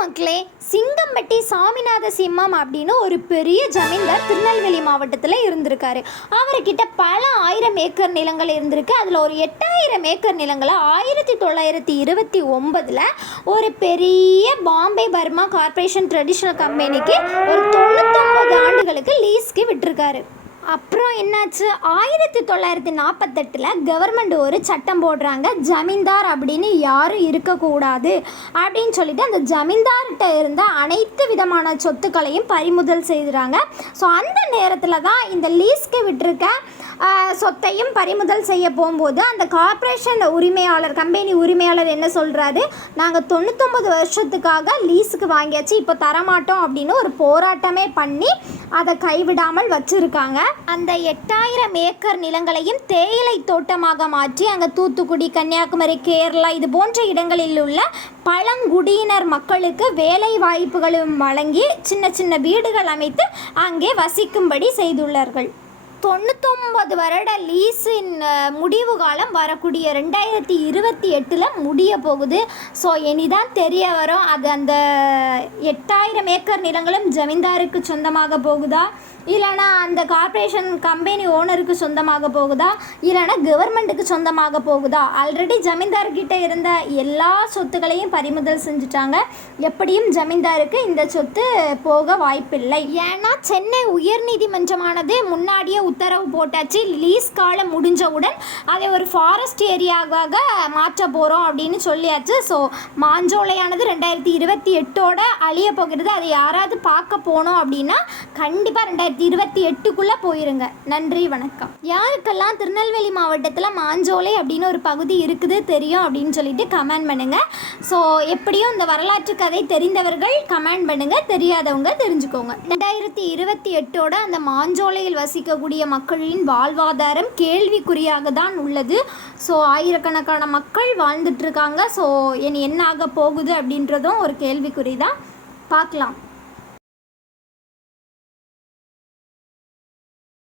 மக்களே, சிங்கம்பட்டி சாமிநாத சிம்மம் அப்படின்னு ஒரு பெரிய ஜமீன்தார் திருநெல்வேலி மாவட்டத்தில் இருந்திருக்காரு. அவர்கிட்ட பல 1000 ஏக்கர் நிலங்கள் இருந்திருக்கு. அதில் ஒரு 8000 ஏக்கர் நிலங்களை 1929 ஒரு பெரிய பாம்பே பர்மா கார்ப்பரேஷன் ட்ரெடிஷ்னல் கம்பெனிக்கு ஒரு 99 ஆண்டுகளுக்கு லீஸ்க்கு விட்டுருக்காரு. அப்புறம் என்னாச்சு, 1948 கவர்மெண்ட் ஒரு சட்டம் போடுறாங்க, ஜமீன்தார் அப்படின்னு யாரும் இருக்கக்கூடாது அப்படின்னு சொல்லிட்டு அந்த ஜமீன்தார்கிட்ட இருந்த அனைத்து விதமான சொத்துக்களையும் பறிமுதல் செய்கிறாங்க. ஸோ அந்த நேரத்தில் தான் இந்த லீஸ்க்கு விட்டுருக்க சொத்தையும் பறிமுதல் செய்ய போகும்போது அந்த கார்ப்பரேஷன் உரிமையாளர், கம்பெனி உரிமையாளர் என்ன சொல்கிறாரு, நாங்கள் 99 வருஷத்துக்காக லீஸுக்கு வாங்கியாச்சு, இப்போ தரமாட்டோம் அப்படின்னு ஒரு போராட்டமே பண்ணி அதை கைவிடாமல் வச்சுருக்காங்க. அந்த 8000 ஏக்கர் நிலங்களையும் தேயிலை தோட்டமாக மாற்றி அங்கே தூத்துக்குடி, கன்னியாகுமரி, கேரளா இது போன்ற இடங்களில் உள்ள பழங்குடியினர் மக்களுக்கு வேலை வாய்ப்புகளும் வழங்கி சின்ன சின்ன வீடுகள் அமைத்து அங்கே வசிக்கும்படி செய்துள்ளார்கள். 99 வருட லீஸின் முடிவு காலம் வரக்கூடிய 2028 முடிய போகுது. ஸோ இனிதான் தெரிய வரும், அது அந்த 8000 ஏக்கர் நிலங்களும் ஜமீன்தாருக்கு சொந்தமாக போகுதா, இல்லைனா அந்த கார்ப்பரேஷன் கம்பெனி ஓனருக்கு சொந்தமாக போகுதா, இல்லைனா கவர்மெண்ட்டுக்கு சொந்தமாக போகுதா. ஆல்ரெடி ஜமீன்தார்கிட்ட இருந்த எல்லா சொத்துக்களையும் பறிமுதல் செஞ்சுட்டாங்க. எப்படியும் ஜமீன்தாருக்கு இந்த சொத்து போக வாய்ப்பில்லை. ஏன்னா சென்னை உயர்நீதிமன்றமானது முன்னாடியே உத்தரவு போட்டாச்சு, லீஸ் காலம் முடிஞ்சவுடன் அதை ஒரு ஃபாரஸ்ட் ஏரியாவாக மாற்ற போகிறோம் அப்படின்னு சொல்லியாச்சு. ஸோ மாஞ்சோலையானது 2028 அழிய போகிறது. அதை யாராவது பார்க்க போனோம் அப்படின்னா கண்டிப்பாக 2028 போயிருங்க. நன்றி, வணக்கம். யாருக்கெல்லாம் திருநெல்வேலி மாவட்டத்தில் மாஞ்சோலை அப்படின்னு ஒரு பகுதி இருக்குது தெரியும் அப்படின்னு சொல்லிட்டு கமெண்ட் பண்ணுங்கள். ஸோ எப்படியும் இந்த வரலாற்று கதை தெரிந்தவர்கள் கமெண்ட் பண்ணுங்கள், தெரியாதவங்க தெரிஞ்சுக்கோங்க. 2028 அந்த மாஞ்சோலையில் வசிக்கக்கூடிய மக்களின் வாழ்வாதாரம் கேள்விக்குறியாக தான் உள்ளது. ஸோ ஆயிரக்கணக்கான மக்கள் வாழ்ந்துட்டுருக்காங்க. ஸோ இனி என்ன ஆக போகுது அப்படின்றதும் ஒரு கேள்விக்குறி தான். பார்க்கலாம்.